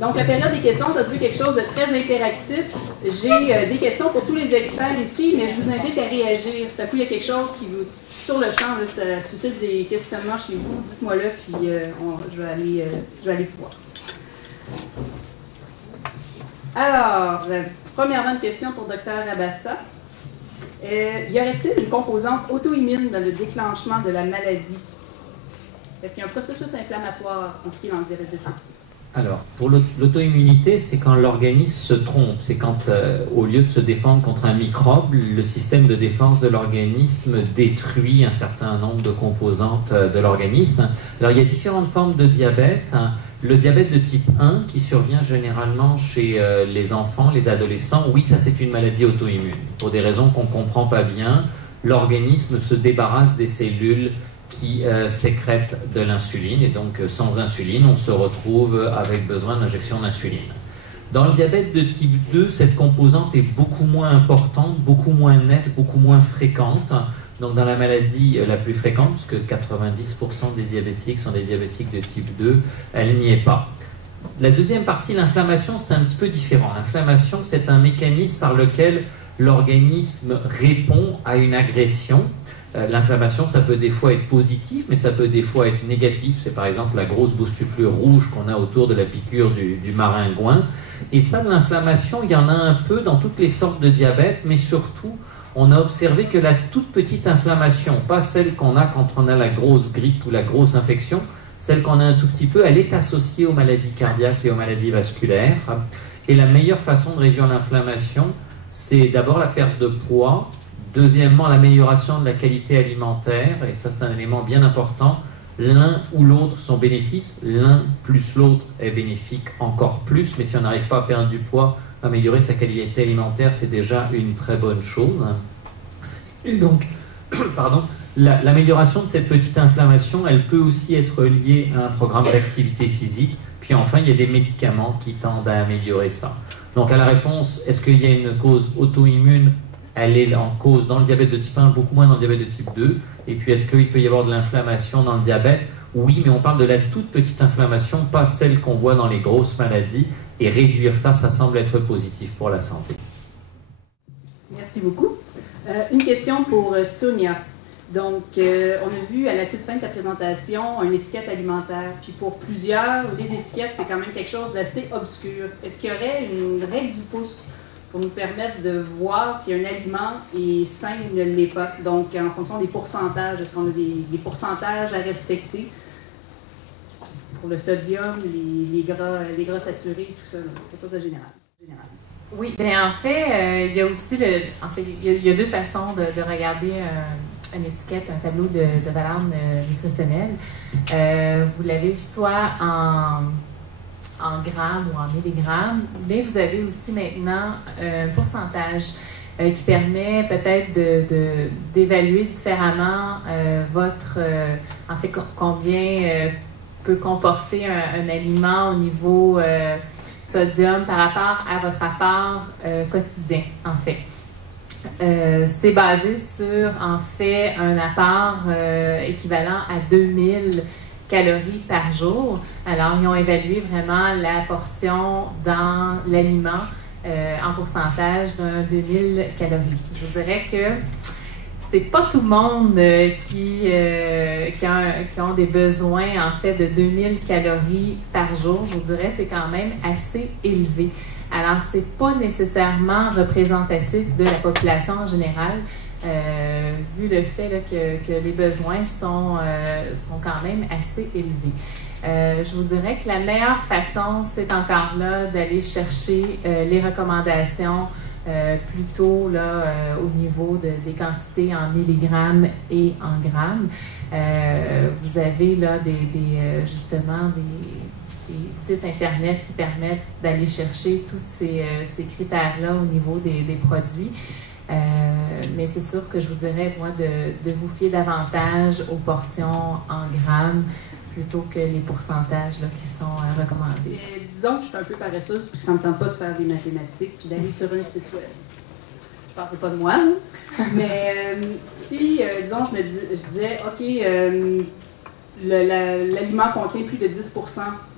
Donc, la période des questions, ça se veut quelque chose de très interactif. J'ai des questions pour tous les experts ici, mais je vous invite à réagir. Si tout à coup, il y a quelque chose qui vous, sur le champ, là, ça suscite des questionnements chez vous, dites-moi-le, puis je vais aller voir. Alors, premièrement, une question pour Dr. Rabassa. Y aurait-il une composante auto-immune dans le déclenchement de la maladie? Est-ce qu'il y a un processus inflammatoire impliqué dans le diabète de type 2? Alors, pour l'auto-immunité, c'est quand l'organisme se trompe. C'est quand, au lieu de se défendre contre un microbe, le système de défense de l'organisme détruit un certain nombre de composantes de l'organisme. Alors, il y a différentes formes de diabète. Le diabète de type 1, qui survient généralement chez les enfants, les adolescents, oui, ça c'est une maladie auto-immune. Pour des raisons qu'on ne comprend pas bien, l'organisme se débarrasse des cellules qui sécrètent de l'insuline, et donc sans insuline, on se retrouve avec besoin d'injection d'insuline. Dans le diabète de type 2, cette composante est beaucoup moins importante, beaucoup moins nette, beaucoup moins fréquente. Donc dans la maladie la plus fréquente, puisque 90% des diabétiques sont des diabétiques de type 2, elle n'y est pas. La deuxième partie, l'inflammation, c'est un petit peu différent. L'inflammation, c'est un mécanisme par lequel l'organisme répond à une agression. L'inflammation, ça peut des fois être positif, mais ça peut des fois être négatif. C'est par exemple la grosse boustuflure rouge qu'on a autour de la piqûre du maringouin. Et ça, de l'inflammation, il y en a un peu dans toutes les sortes de diabète, mais surtout, on a observé que la toute petite inflammation, pas celle qu'on a quand on a la grosse grippe ou la grosse infection, celle qu'on a un tout petit peu, elle est associée aux maladies cardiaques et aux maladies vasculaires. Et la meilleure façon de réduire l'inflammation, c'est d'abord la perte de poids, deuxièmement l'amélioration de la qualité alimentaire, et ça c'est un élément bien important. L'un ou l'autre sont bénéfices, l'un plus l'autre est bénéfique encore plus, mais si on n'arrive pas à perdre du poids, améliorer sa qualité alimentaire, c'est déjà une très bonne chose. Et donc, pardon, l'amélioration de cette petite inflammation, elle peut aussi être liée à un programme d'activité physique. Puis enfin, il y a des médicaments qui tendent à améliorer ça. Donc à la réponse, est-ce qu'il y a une cause auto-immune? Elle est en cause dans le diabète de type 1, beaucoup moins dans le diabète de type 2. Et puis, est-ce qu'il peut y avoir de l'inflammation dans le diabète? Oui, mais on parle de la toute petite inflammation, pas celle qu'on voit dans les grosses maladies. Et réduire ça, ça semble être positif pour la santé. Merci beaucoup. Une question pour Sonia. Donc, on a vu à la toute fin de ta présentation une étiquette alimentaire. Puis pour plusieurs, les étiquettes, c'est quand même quelque chose d'assez obscur. Est-ce qu'il y aurait une règle du pouce pour nous permettre de voir si un aliment est sain ou ne l'est pas? Donc, en fonction des pourcentages, est-ce qu'on a des pourcentages à respecter pour le sodium, les gras saturés, tout ça, quelque chose de général? Oui, bien en fait, il y a aussi il y a deux façons de regarder une étiquette, un tableau de valeur nutritionnelle. Vous l'avez soit en grammes ou en milligrammes, mais vous avez aussi maintenant un pourcentage qui permet peut-être d'évaluer différemment en fait, combien peut comporter un aliment au niveau sodium par rapport à votre apport quotidien, en fait. C'est basé sur, en fait, un apport équivalent à 2000 calories par jour. Alors, ils ont évalué vraiment la portion dans l'aliment en pourcentage d'un 2000 calories. Je vous dirais que c'est pas tout le monde qui ont des besoins, en fait, de 2000 calories par jour. Je vous dirais, c'est quand même assez élevé. Alors, c'est pas nécessairement représentatif de la population en général, vu le fait là, que les besoins sont quand même assez élevés. Je vous dirais que la meilleure façon, c'est encore là d'aller chercher les recommandations plutôt là, au niveau des quantités en milligrammes et en grammes. Vous avez là justement des sites Internet qui permettent d'aller chercher tous ces critères-là au niveau des produits. Mais c'est sûr que je vous dirais, moi, de vous fier davantage aux portions en grammes plutôt que les pourcentages là, qui sont recommandés. Et disons que je suis un peu paresseuse puis que ça ne me tente pas de faire des mathématiques puis d'aller sur un site web. Je ne parle pas de moi, hein? Mais si, disons, je disais, OK, l'aliment contient plus de 10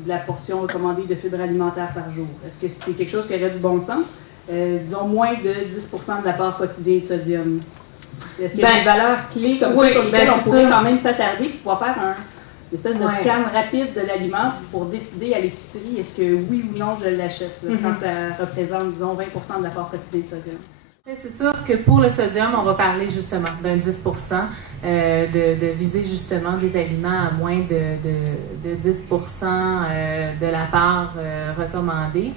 de la portion recommandée de fibres alimentaires par jour. Est-ce que c'est quelque chose qui aurait du bon sens? Disons moins de 10 de l'apport quotidien de sodium. Est-ce qu'il y a des valeurs clés comme ça sur lesquelles on pourrait quand même s'attarder pour pouvoir faire une espèce de scan rapide de l'aliment pour décider à l'épicerie est-ce que oui ou non je l'achète quand ça représente, disons, 20 de l'apport quotidien de sodium? C'est sûr que pour le sodium, on va parler justement d'un 10 de viser justement des aliments à moins de 10 de l'apport recommandé.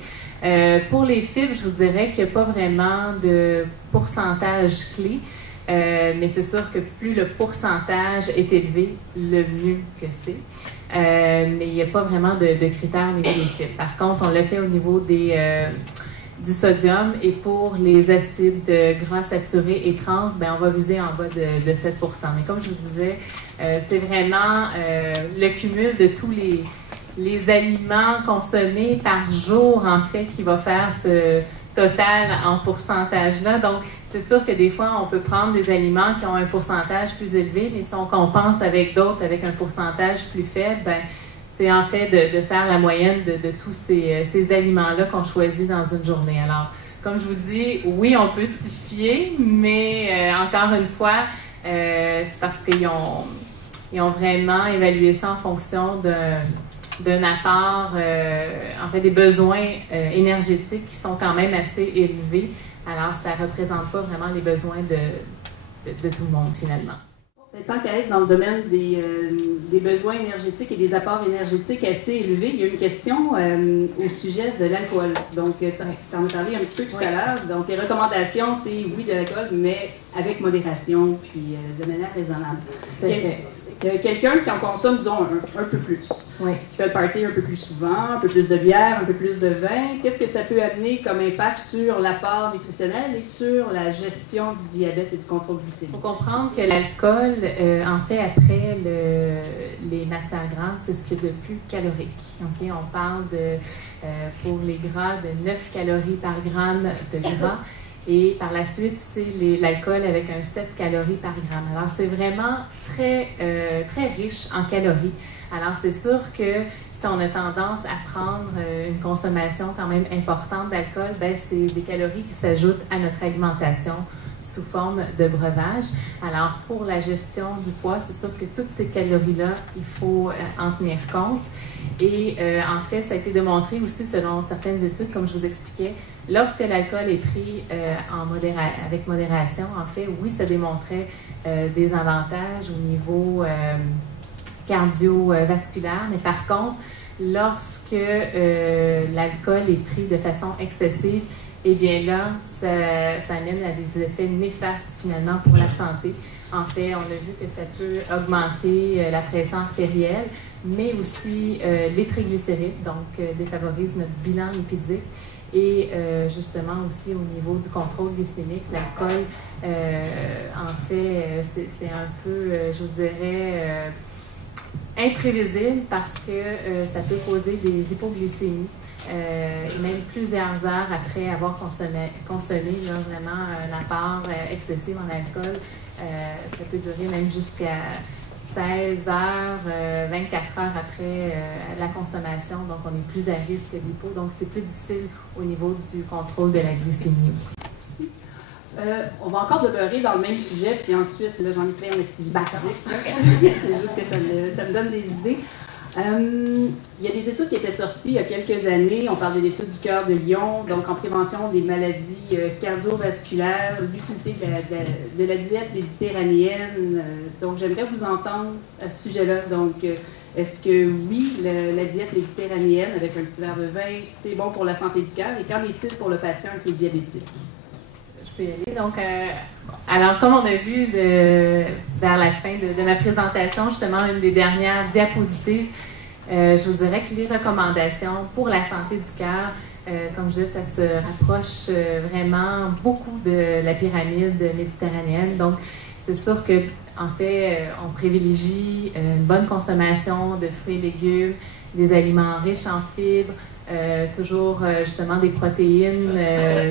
Pour les fibres, je vous dirais qu'il n'y a pas vraiment de pourcentage clé, mais c'est sûr que plus le pourcentage est élevé, le mieux que c'est. Mais il n'y a pas vraiment de critères au niveau des fibres. Par contre, on l'a fait au niveau du sodium et pour les acides gras saturés et trans, ben, on va viser en bas de 7 Mais comme je vous disais, c'est vraiment le cumul de tous les aliments consommés par jour, en fait, qui va faire ce total en pourcentage-là. Donc, c'est sûr que des fois, on peut prendre des aliments qui ont un pourcentage plus élevé, mais si on compense avec d'autres avec un pourcentage plus faible, ben, c'est en fait de faire la moyenne de tous ces aliments-là qu'on choisit dans une journée. Alors, comme je vous dis, oui, on peut s'y fier, mais encore une fois, c'est parce qu'ils ont vraiment évalué ça en fonction d'un apport, en fait, des besoins énergétiques qui sont quand même assez élevés. Alors, ça ne représente pas vraiment les besoins de tout le monde, finalement. Tant qu'à être dans le domaine des besoins énergétiques et des apports énergétiques assez élevés, il y a une question au sujet de l'alcool. Donc, tu en as parlé un petit peu tout à l'heure. Donc, les recommandations, c'est oui de l'alcool, mais avec modération, puis de manière raisonnable. Quelqu'un qui en consomme, disons, un peu plus, qui fait le party un peu plus souvent, un peu plus de bière, un peu plus de vin, qu'est-ce que ça peut amener comme impact sur l'apport nutritionnel et sur la gestion du diabète et du contrôle glycémique? Il faut comprendre que l'alcool, en fait, après les matières grasses, c'est ce qu'il y a de plus calorique. Okay? On parle pour les gras de 9 calories par gramme de gras. Et par la suite, c'est l'alcool avec un 7 calories par gramme. Alors, c'est vraiment très, très riche en calories. Alors, c'est sûr que si on a tendance à prendre une consommation quand même importante d'alcool, ben, c'est des calories qui s'ajoutent à notre alimentation sous forme de breuvage. Alors, pour la gestion du poids, c'est sûr que toutes ces calories-là, il faut en tenir compte. Et en fait, ça a été démontré aussi selon certaines études, comme je vous expliquais, lorsque l'alcool est pris avec modération, en fait, oui, ça démontrait des avantages au niveau cardiovasculaire, mais par contre, lorsque l'alcool est pris de façon excessive, eh bien là, ça amène à des effets néfastes finalement pour la santé. En fait, on a vu que ça peut augmenter la pression artérielle, mais aussi les triglycérides, donc défavorise notre bilan lipidique. Et justement aussi au niveau du contrôle glycémique, l'alcool, en fait, c'est un peu, je vous dirais, imprévisible parce que ça peut causer des hypoglycémies. Et même plusieurs heures après avoir consommé là, vraiment un apport excessif en alcool, ça peut durer même jusqu'à 16 heures, 24 heures après la consommation. Donc, on est plus à risque d'hypo. Donc, c'est plus difficile au niveau du contrôle de la glycémie aussi. On va encore demeurer dans le même sujet, puis ensuite, là, j'en ai plein en activité physique. C'est juste que ça me donne des idées. Il y a des études qui étaient sorties il y a quelques années. On parle de l'étude du cœur de Lyon, donc en prévention des maladies cardiovasculaires, l'utilité de la diète méditerranéenne. Donc, j'aimerais vous entendre à ce sujet-là. Donc, est-ce que oui, la diète méditerranéenne avec un petit verre de vin, c'est bon pour la santé du cœur? Et qu'en est-il pour le patient qui est diabétique? Je peux y aller. Donc, alors, comme on a vu vers la fin de ma présentation, justement, une des dernières diapositives, je vous dirais que les recommandations pour la santé du cœur, comme je dis, ça se rapproche vraiment beaucoup de la pyramide méditerranéenne. Donc, c'est sûr que, en fait, on privilégie une bonne consommation de fruits et légumes, des aliments riches en fibres, toujours justement des protéines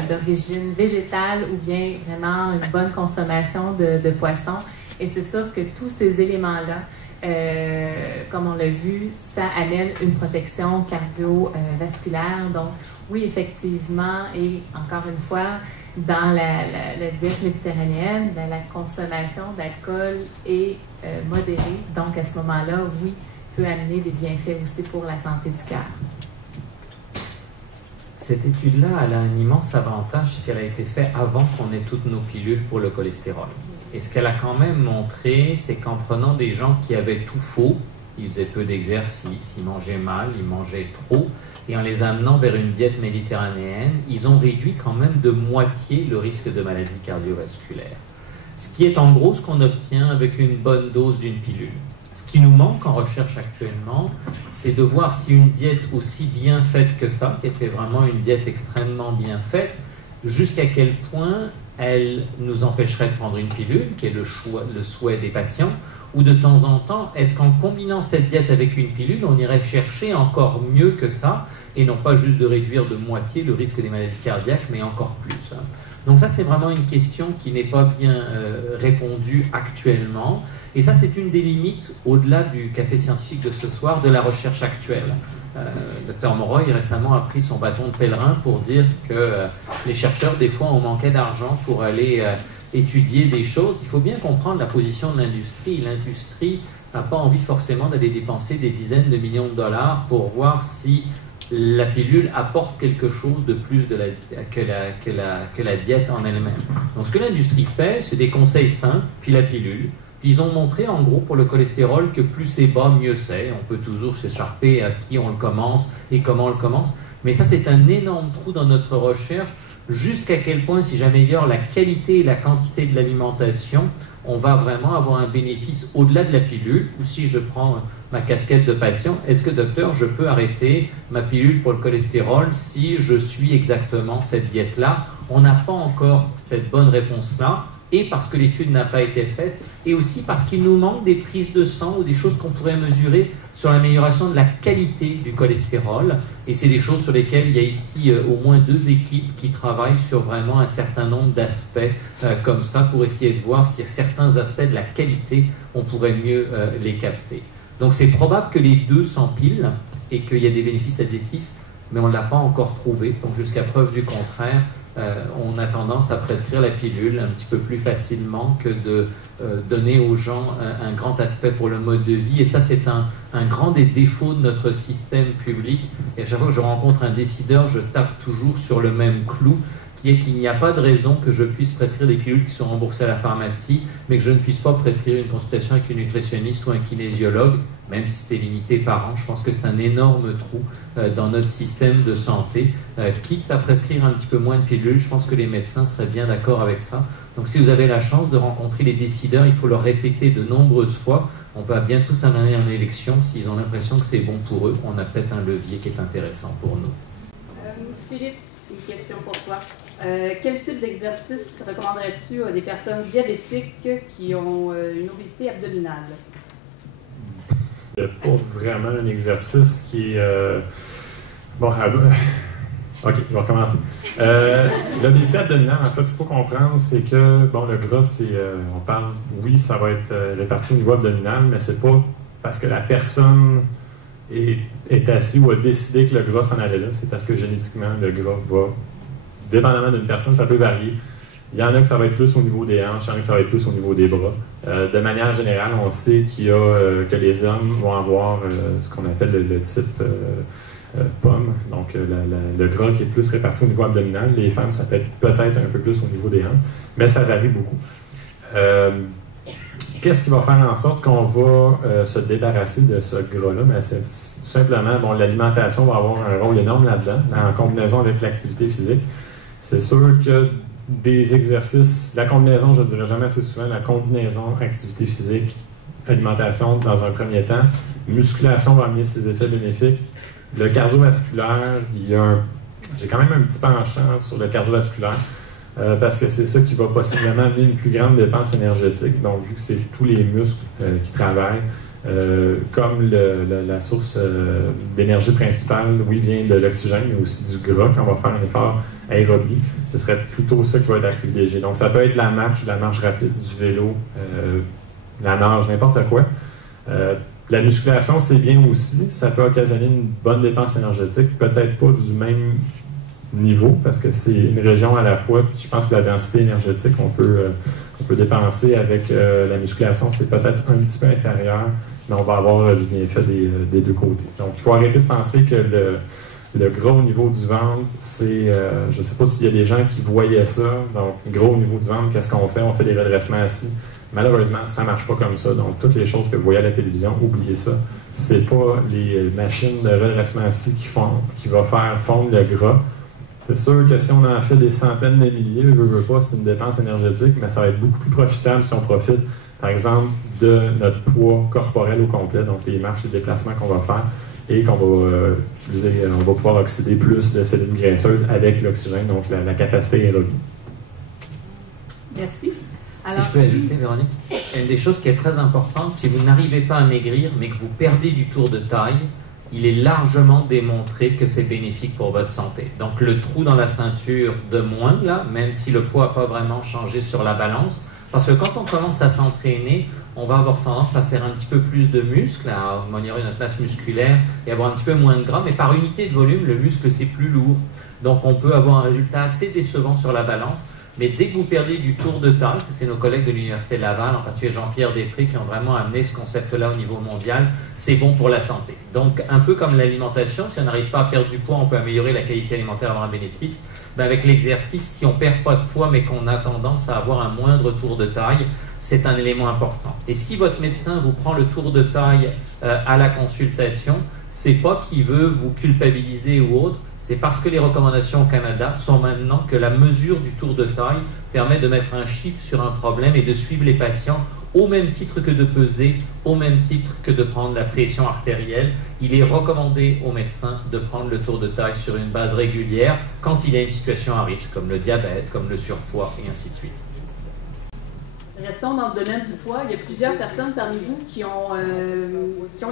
d'origine végétale ou bien vraiment une bonne consommation de poissons. Et c'est sûr que tous ces éléments-là comme on l'a vu, ça amène une protection cardiovasculaire. Donc, oui, effectivement, et encore une fois, dans la diète méditerranéenne, la consommation d'alcool est modérée. Donc, à ce moment-là, oui, peut amener des bienfaits aussi pour la santé du cœur. Cette étude-là, elle a un immense avantage, c'est qu'elle a été faite avant qu'on ait toutes nos pilules pour le cholestérol. Et ce qu'elle a quand même montré, c'est qu'en prenant des gens qui avaient tout faux, ils faisaient peu d'exercice, ils mangeaient mal, ils mangeaient trop, et en les amenant vers une diète méditerranéenne, ils ont réduit quand même de moitié le risque de maladie cardiovasculaire. Ce qui est en gros ce qu'on obtient avec une bonne dose d'une pilule. Ce qui nous manque en recherche actuellement, c'est de voir si une diète aussi bien faite que ça, qui était vraiment une diète extrêmement bien faite, jusqu'à quel point elle nous empêcherait de prendre une pilule, qui est le souhait des patients, ou de temps en temps, est-ce qu'en combinant cette diète avec une pilule, on irait chercher encore mieux que ça, et non pas juste de réduire de moitié le risque des maladies cardiaques, mais encore plus. Donc ça, c'est vraiment une question qui n'est pas bien répondue actuellement. Et ça, c'est une des limites, au-delà du café scientifique de ce soir, de la recherche actuelle. Le Dr Moroy récemment a pris son bâton de pèlerin pour dire que les chercheurs, des fois, ont manqué d'argent pour aller étudier des choses. Il faut bien comprendre la position de l'industrie. L'industrie n'a pas envie forcément d'aller dépenser des dizaines de millions de dollars pour voir si la pilule apporte quelque chose de plus que la diète en elle-même. Donc ce que l'industrie fait, c'est des conseils simples, puis la pilule. Puis ils ont montré en gros pour le cholestérol que plus c'est bas, mieux c'est. On peut toujours s'écharper à qui on le commence et comment on le commence. Mais ça, c'est un énorme trou dans notre recherche. Jusqu'à quel point, si j'améliore la qualité et la quantité de l'alimentation, on va vraiment avoir un bénéfice au-delà de la pilule. Ou si je prends ma casquette de patient, est-ce que, docteur, je peux arrêter ma pilule pour le cholestérol si je suis exactement cette diète-là? On n'a pas encore cette bonne réponse-là, et parce que l'étude n'a pas été faite, et aussi parce qu'il nous manque des prises de sang ou des choses qu'on pourrait mesurer sur l'amélioration de la qualité du cholestérol. Et c'est des choses sur lesquelles il y a ici au moins 2 équipes qui travaillent sur vraiment un certain nombre d'aspects comme ça, pour essayer de voir s'il y a certains aspects de la qualité, on pourrait mieux les capter. Donc c'est probable que les deux s'empilent et qu'il y a des bénéfices additifs, mais on ne l'a pas encore prouvé. Donc jusqu'à preuve du contraire, on a tendance à prescrire la pilule un petit peu plus facilement que de donner aux gens un grand aspect pour le mode de vie. Et ça, c'est un grand des défauts de notre système public. Et à chaque fois que je rencontre un décideur, je tape toujours sur le même clou, qui est qu'il n'y a pas de raison que je puisse prescrire des pilules qui sont remboursées à la pharmacie, mais que je ne puisse pas prescrire une consultation avec une nutritionniste ou un kinésiologue, même si c'était limité par an. Je pense que c'est un énorme trou dans notre système de santé. Quitte à prescrire un petit peu moins de pilules, je pense que les médecins seraient bien d'accord avec ça. Donc si vous avez la chance de rencontrer les décideurs, il faut leur répéter de nombreuses fois. On va bientôt s'en aller en élection. S'ils ont l'impression que c'est bon pour eux, on a peut-être un levier qui est intéressant pour nous. Philippe, une question pour toi. Quel type d'exercice recommanderais-tu à des personnes diabétiques qui ont une obésité abdominale? Il n'y a pas vraiment un exercice qui est... Bon, OK, je vais recommencer. L'obésité abdominale, en fait, ce qu'il faut comprendre, c'est que, bon, le gras, c'est... on parle, oui, ça va être réparti au niveau abdominal, mais c'est pas parce que la personne est assise ou a décidé que le gras s'en allait là, c'est parce que génétiquement, le gras va... Dépendamment d'une personne, ça peut varier. Il y en a que ça va être plus au niveau des hanches, il y en a que ça va être plus au niveau des bras. De manière générale, on sait qu'il y a, que les hommes vont avoir ce qu'on appelle le type pomme, donc le gras qui est plus réparti au niveau abdominal. Les femmes, ça peut être peut-être un peu plus au niveau des hanches, mais ça varie beaucoup. Qu'est-ce qui va faire en sorte qu'on va se débarrasser de ce gras-là? C'est tout simplement, bon, l'alimentation va avoir un rôle énorme là-dedans, en combinaison avec l'activité physique. C'est sûr que des exercices, la combinaison, je ne dirais jamais assez souvent, la combinaison activité physique, alimentation dans un premier temps, musculation va amener ses effets bénéfiques. Le cardiovasculaire, j'ai quand même un petit penchant sur le cardiovasculaire parce que c'est ça qui va possiblement amener une plus grande dépense énergétique. Donc, vu que c'est tous les muscles qui travaillent, comme la source d'énergie principale, oui, vient de l'oxygène, mais aussi du gras, quand on va faire un effort aérobie, ce serait plutôt ça qui va être à privilégier. Donc, ça peut être de la marche rapide, du vélo, la nage, n'importe quoi. La musculation, c'est bien aussi. Ça peut occasionner une bonne dépense énergétique, peut-être pas du même niveau, parce que c'est une région à la fois. Puis je pense que la densité énergétique qu'on peut dépenser avec la musculation, c'est peut-être un petit peu inférieur, mais on va avoir du bienfait des deux côtés. Donc, il faut arrêter de penser que le gras au niveau du ventre, c'est... je ne sais pas s'il y a des gens qui voyaient ça. Donc, gras au niveau du ventre, qu'est-ce qu'on fait? On fait des redressements assis. Malheureusement, ça ne marche pas comme ça. Donc, toutes les choses que vous voyez à la télévision, oubliez ça. Ce n'est pas les machines de redressement assis qui vont faire fondre le gras. C'est sûr que si on en fait des centaines de milliers, veut pas, c'est une dépense énergétique, mais ça va être beaucoup plus profitable si on profite, par exemple, de notre poids corporel au complet, donc les marches et déplacements qu'on va faire, et qu'on va utiliser, on va pouvoir oxyder plus de cellules graisseuses avec l'oxygène, donc la capacité aérobie. Merci. Alors, si je peux ajouter, Véronique, une des choses qui est très importante, si vous n'arrivez pas à maigrir, mais que vous perdez du tour de taille, il est largement démontré que c'est bénéfique pour votre santé. Donc le trou dans la ceinture de moins, là, même si le poids n'a pas vraiment changé sur la balance, parce que quand on commence à s'entraîner, on va avoir tendance à faire un petit peu plus de muscle, à améliorer notre masse musculaire et avoir un petit peu moins de gras, mais par unité de volume, le muscle, c'est plus lourd. Donc on peut avoir un résultat assez décevant sur la balance. Mais dès que vous perdez du tour de taille, c'est nos collègues de l'Université Laval, en particulier Jean-Pierre Després, qui ont vraiment amené ce concept-là au niveau mondial, c'est bon pour la santé. Donc, un peu comme l'alimentation, si on n'arrive pas à perdre du poids, on peut améliorer la qualité alimentaire, avoir un bénéfice. Ben avec l'exercice, si on ne perd pas de poids, mais qu'on a tendance à avoir un moindre tour de taille, c'est un élément important. Et si votre médecin vous prend le tour de taille à la consultation, c'est pas qu'il veut vous culpabiliser ou autre, c'est parce que les recommandations au Canada sont maintenant que la mesure du tour de taille permet de mettre un chiffre sur un problème et de suivre les patients au même titre que de peser, au même titre que de prendre la pression artérielle. Il est recommandé aux médecins de prendre le tour de taille sur une base régulière quand il y a une situation à risque, comme le diabète, comme le surpoids et ainsi de suite. Restons dans le domaine du poids. Il y a plusieurs personnes parmi vous qui ont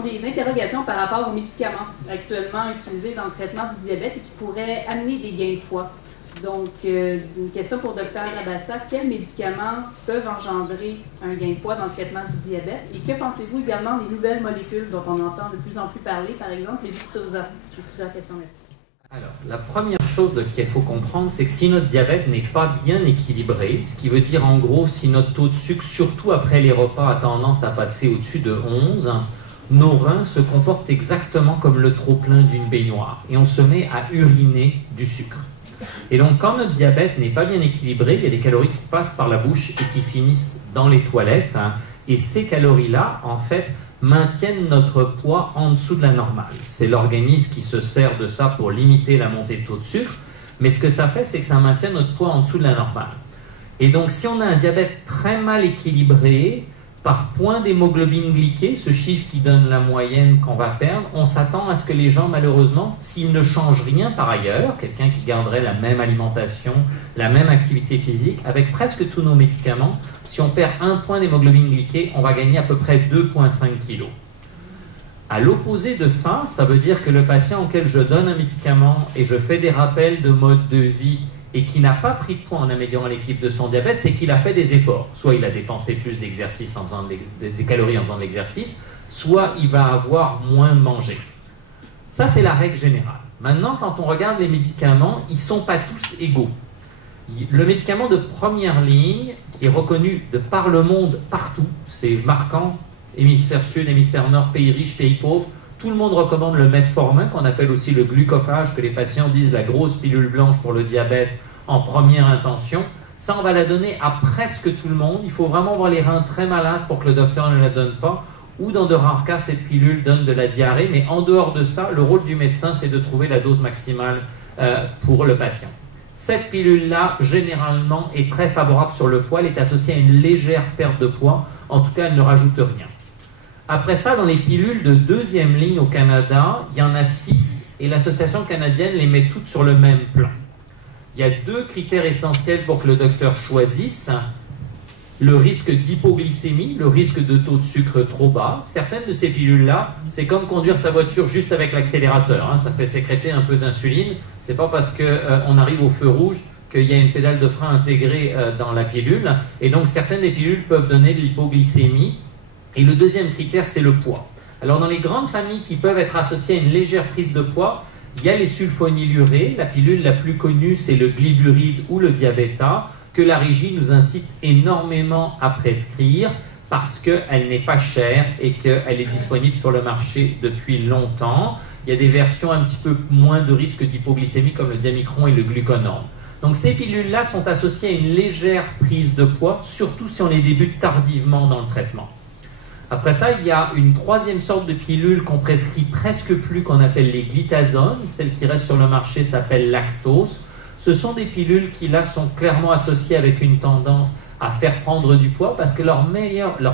des interrogations par rapport aux médicaments actuellement utilisés dans le traitement du diabète et qui pourraient amener des gains de poids. Donc, une question pour Dr Rabassa. Quels médicaments peuvent engendrer un gain de poids dans le traitement du diabète? Et que pensez-vous également des nouvelles molécules dont on entend de plus en plus parler, par exemple les Victoza? J'ai plusieurs questions là-dessus. Alors, la première chose qu'il faut comprendre, c'est que si notre diabète n'est pas bien équilibré, ce qui veut dire en gros si notre taux de sucre, surtout après les repas, a tendance à passer au-dessus de 11, nos reins se comportent exactement comme le trop-plein d'une baignoire et on se met à uriner du sucre. Et donc quand notre diabète n'est pas bien équilibré, il y a des calories qui passent par la bouche et qui finissent dans les toilettes, et ces calories-là, en fait, maintiennent notre poids en dessous de la normale. C'est l'organisme qui se sert de ça pour limiter la montée de taux de sucre, mais ce que ça fait, c'est que ça maintient notre poids en dessous de la normale. Et donc, si on a un diabète très mal équilibré, par point d'hémoglobine glyquée, ce chiffre qui donne la moyenne qu'on va perdre, on s'attend à ce que les gens, malheureusement, s'ils ne changent rien par ailleurs, quelqu'un qui garderait la même alimentation, la même activité physique, avec presque tous nos médicaments, si on perd 1 point d'hémoglobine glyquée, on va gagner à peu près 2,5 kg. À l'opposé de ça, ça veut dire que le patient auquel je donne un médicament et je fais des rappels de mode de vie et qui n'a pas pris de poids en améliorant l'équilibre de son diabète, c'est qu'il a fait des efforts. Soit il a dépensé plus d'exercice en faisant des calories en faisant de l'exercice, soit il va avoir moins mangé. Ça, c'est la règle générale. Maintenant, quand on regarde les médicaments, ils ne sont pas tous égaux. Le médicament de première ligne, qui est reconnu de par le monde, partout, c'est marquant, hémisphère sud, hémisphère nord, pays riches, pays pauvres, tout le monde recommande le metformin, qu'on appelle aussi le glucophage, que les patients disent la grosse pilule blanche pour le diabète en première intention. Ça, on va la donner à presque tout le monde. Il faut vraiment avoir les reins très malades pour que le docteur ne la donne pas. Ou dans de rares cas, cette pilule donne de la diarrhée. Mais en dehors de ça, le rôle du médecin, c'est de trouver la dose maximale pour le patient. Cette pilule-là, généralement, est très favorable sur le poids. Elle est associée à une légère perte de poids. En tout cas, elle ne rajoute rien. Après ça, dans les pilules de deuxième ligne au Canada, il y en a 6 et l'association canadienne les met toutes sur le même plan. Il y a 2 critères essentiels pour que le docteur choisisse. Le risque d'hypoglycémie, le risque de taux de sucre trop bas. Certaines de ces pilules-là, c'est comme conduire sa voiture juste avec l'accélérateur. Ça fait sécréter un peu d'insuline. C'est pas parce qu'on arrive au feu rouge qu'il y a une pédale de frein intégrée dans la pilule. Et donc, certaines des pilules peuvent donner de l'hypoglycémie. Et le deuxième critère, c'est le poids. Alors dans les grandes familles qui peuvent être associées à une légère prise de poids, il y a les sulfonylurées. La pilule la plus connue, c'est le gliburide ou le diabéta, que la régie nous incite énormément à prescrire parce qu'elle n'est pas chère et qu'elle est disponible sur le marché depuis longtemps. Il y a des versions un petit peu moins de risque d'hypoglycémie comme le diamicron et le gluconone. Donc ces pilules-là sont associées à une légère prise de poids, surtout si on les débute tardivement dans le traitement. Après ça, il y a une troisième sorte de pilule qu'on prescrit presque plus, qu'on appelle les glitazones. Celle qui reste sur le marché s'appelle lactose. Ce sont des pilules qui, là, sont clairement associées avec une tendance à faire prendre du poids parce que leur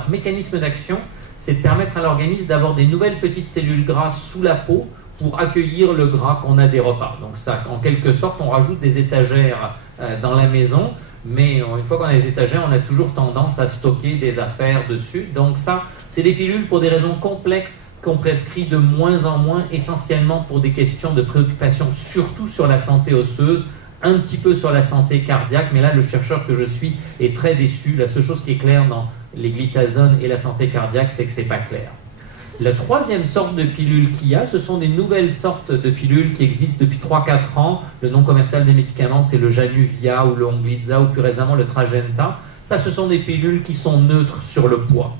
mécanisme d'action, c'est de permettre à l'organisme d'avoir des nouvelles petites cellules grasses sous la peau pour accueillir le gras qu'on a des repas. Donc ça, en quelque sorte, on rajoute des étagères dans la maison, mais une fois qu'on a des étagères, on a toujours tendance à stocker des affaires dessus. Donc ça, c'est des pilules pour des raisons complexes qu'on prescrit de moins en moins, essentiellement pour des questions de préoccupation, surtout sur la santé osseuse, un petit peu sur la santé cardiaque, mais là, le chercheur que je suis est très déçu. La seule chose qui est claire dans les glitazones et la santé cardiaque, c'est que c'est pas clair. La troisième sorte de pilule qu'il y a, ce sont des nouvelles sortes de pilules qui existent depuis 3-4 ans. Le nom commercial des médicaments, c'est le Januvia ou le Onglyza ou plus récemment le Trajenta. Ça, ce sont des pilules qui sont neutres sur le poids.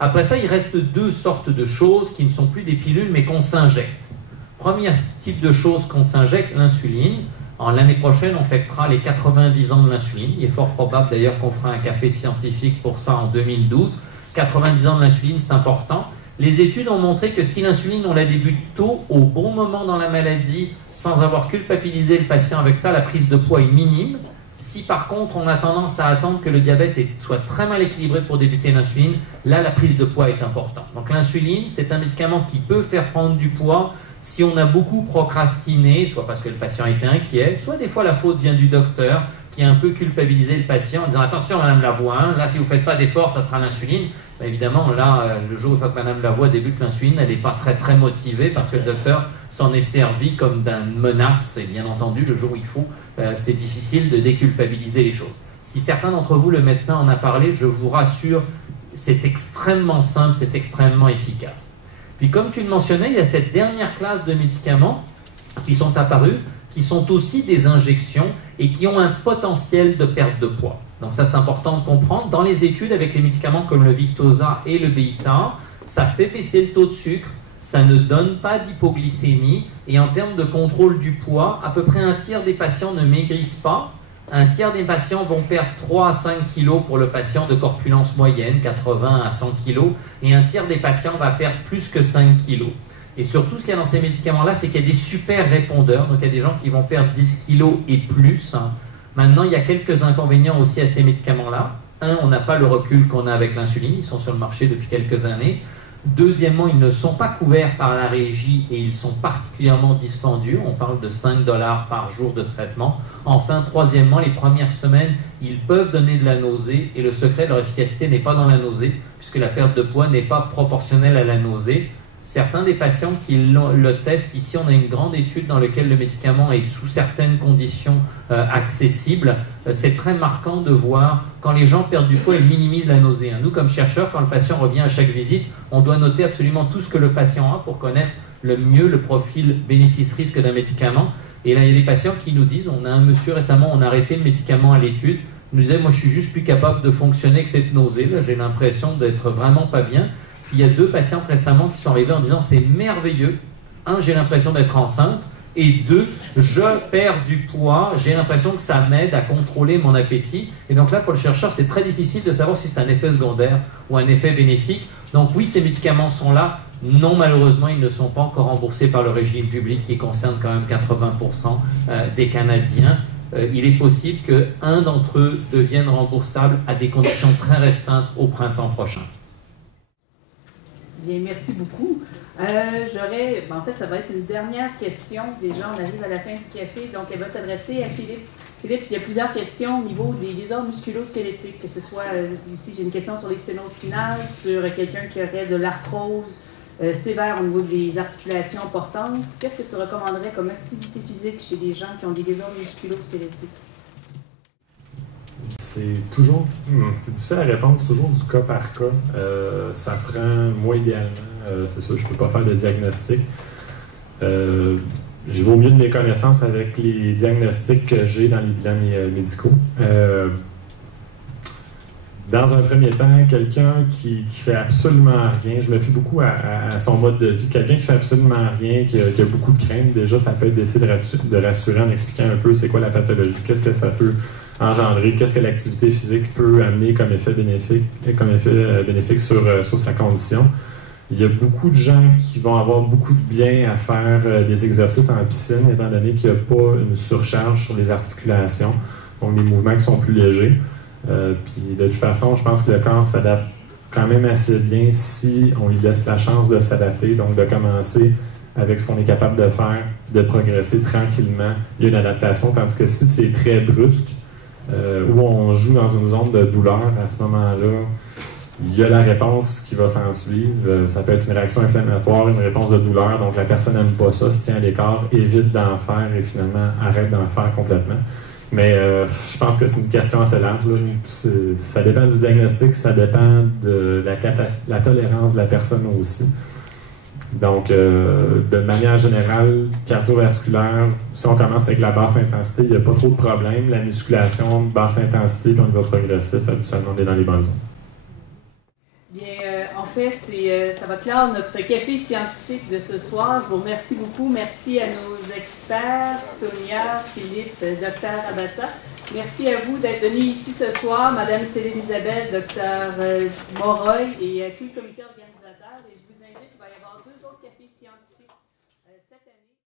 Après ça, il reste deux sortes de choses qui ne sont plus des pilules, mais qu'on s'injecte. Premier type de choses qu'on s'injecte, l'insuline. L'année prochaine, on fêtera les 90 ans de l'insuline. Il est fort probable d'ailleurs qu'on fera un café scientifique pour ça en 2012. 90 ans de l'insuline, c'est important. Les études ont montré que si l'insuline, on la débute tôt, au bon moment dans la maladie, sans avoir culpabilisé le patient avec ça, la prise de poids est minime. Si par contre, on a tendance à attendre que le diabète soit très mal équilibré pour débuter l'insuline, là, la prise de poids est importante. Donc l'insuline, c'est un médicament qui peut faire prendre du poids si on a beaucoup procrastiné, soit parce que le patient était inquiet, soit des fois la faute vient du docteur qui a un peu culpabilisé le patient en disant « Attention, Madame Lavoie, hein, là, si vous ne faites pas d'efforts, ça sera l'insuline. » Évidemment, là, le jour où Madame Lavoie débute l'insuline, elle n'est pas très motivée parce que le docteur s'en est servi comme d'une menace. Et bien entendu, le jour où il faut, c'est difficile de déculpabiliser les choses. Si certains d'entre vous, le médecin en a parlé, je vous rassure, c'est extrêmement simple, c'est extrêmement efficace. Puis comme tu le mentionnais, il y a cette dernière classe de médicaments qui sont apparus, qui sont aussi des injections et qui ont un potentiel de perte de poids. Donc ça, c'est important de comprendre. Dans les études avec les médicaments comme le Victoza et le Byta, ça fait baisser le taux de sucre, ça ne donne pas d'hypoglycémie et en termes de contrôle du poids, à peu près un tiers des patients ne maigrissent pas. Un tiers des patients vont perdre 3 à 5 kg pour le patient de corpulence moyenne, 80 à 100 kg, et un tiers des patients va perdre plus que 5 kg. Et surtout, ce qu'il y a dans ces médicaments-là, c'est qu'il y a des super répondeurs, donc il y a des gens qui vont perdre 10 kg et plus. Maintenant, il y a quelques inconvénients aussi à ces médicaments-là. Un, on n'a pas le recul qu'on a avec l'insuline, ils sont sur le marché depuis quelques années. Deuxièmement, ils ne sont pas couverts par la régie et ils sont particulièrement dispendieux. On parle de 5 $ par jour de traitement. Enfin, troisièmement, les premières semaines, ils peuvent donner de la nausée et le secret de leur efficacité n'est pas dans la nausée puisque la perte de poids n'est pas proportionnelle à la nausée. Certains des patients qui le testent, ici on a une grande étude dans laquelle le médicament est sous certaines conditions accessibles. C'est très marquant de voir quand les gens perdent du poids, ils minimisent la nausée. Nous, comme chercheurs, quand le patient revient à chaque visite, on doit noter absolument tout ce que le patient a pour connaître le mieux le profil bénéfice-risque d'un médicament. Et là, il y a des patients qui nous disent, on a un monsieur récemment, on a arrêté le médicament à l'étude, il nous disait, moi je suis juste plus capable de fonctionner avec cette nausée, là j'ai l'impression d'être vraiment pas bien. Puis il y a 2 patients récemment qui sont arrivés en disant c'est merveilleux. 1, j'ai l'impression d'être enceinte. Et 2, je perds du poids. J'ai l'impression que ça m'aide à contrôler mon appétit. Et donc là, pour le chercheur, c'est très difficile de savoir si c'est un effet secondaire ou un effet bénéfique. Donc oui, ces médicaments sont là. Non, malheureusement, ils ne sont pas encore remboursés par le régime public qui concerne quand même 80% des Canadiens. Il est possible qu'un d'entre eux devienne remboursable à des conditions très restreintes au printemps prochain. Bien, merci beaucoup. En fait, ça va être une dernière question. Déjà, on arrive à la fin du café, donc elle va s'adresser à Philippe. Philippe, il y a plusieurs questions au niveau des désordres musculo-squelettiques, que ce soit, ici, j'ai une question sur les sténoses spinales, sur quelqu'un qui aurait de l'arthrose sévère au niveau des articulations portantes. Qu'est-ce que tu recommanderais comme activité physique chez des gens qui ont des désordres musculo-squelettiques? C'est toujours, c'est difficile à répondre, c'est toujours du cas par cas. Ça prend, moi idéalement, c'est sûr, je ne peux pas faire de diagnostic. Je vais au mieux de mes connaissances avec les diagnostics que j'ai dans les bilans médicaux. Dans un premier temps, quelqu'un qui fait absolument rien, je me fie beaucoup à son mode de vie, quelqu'un qui fait absolument rien, qui a beaucoup de craintes, déjà, ça peut être d'essayer de rassurer en expliquant un peu c'est quoi la pathologie, qu'est-ce que ça peut engendrer, qu'est-ce que l'activité physique peut amener comme effet bénéfique sur sa condition. Il y a beaucoup de gens qui vont avoir beaucoup de bien à faire des exercices en piscine, étant donné qu'il n'y a pas une surcharge sur les articulations, donc des mouvements qui sont plus légers. Puis de toute façon, je pense que le corps s'adapte quand même assez bien si on lui laisse la chance de s'adapter, donc de commencer avec ce qu'on est capable de faire, de progresser tranquillement. Il y a une adaptation, tandis que si c'est très brusque, où on joue dans une zone de douleur, à ce moment-là, il y a la réponse qui va s'en suivre. Ça peut être une réaction inflammatoire, une réponse de douleur, donc la personne n'aime pas ça, se tient à l'écart, évite d'en faire et finalement arrête d'en faire complètement. Mais je pense que c'est une question assez large. Là. Ça dépend du diagnostic, ça dépend de la tolérance de la personne aussi. Donc, de manière générale, cardiovasculaire, si on commence avec la basse intensité, il n'y a pas trop de problème. La musculation, basse intensité, puis on y va progressif, habituellement, on est dans les bonnes zones. Bien, en fait, ça va clore notre café scientifique de ce soir. Je vous remercie beaucoup. Merci à nos experts, Sonia, Philippe, Dr Abassa. Merci à vous d'être venus ici ce soir, Madame Céline Isabelle, Dr Moroy et tout le comité organisateur.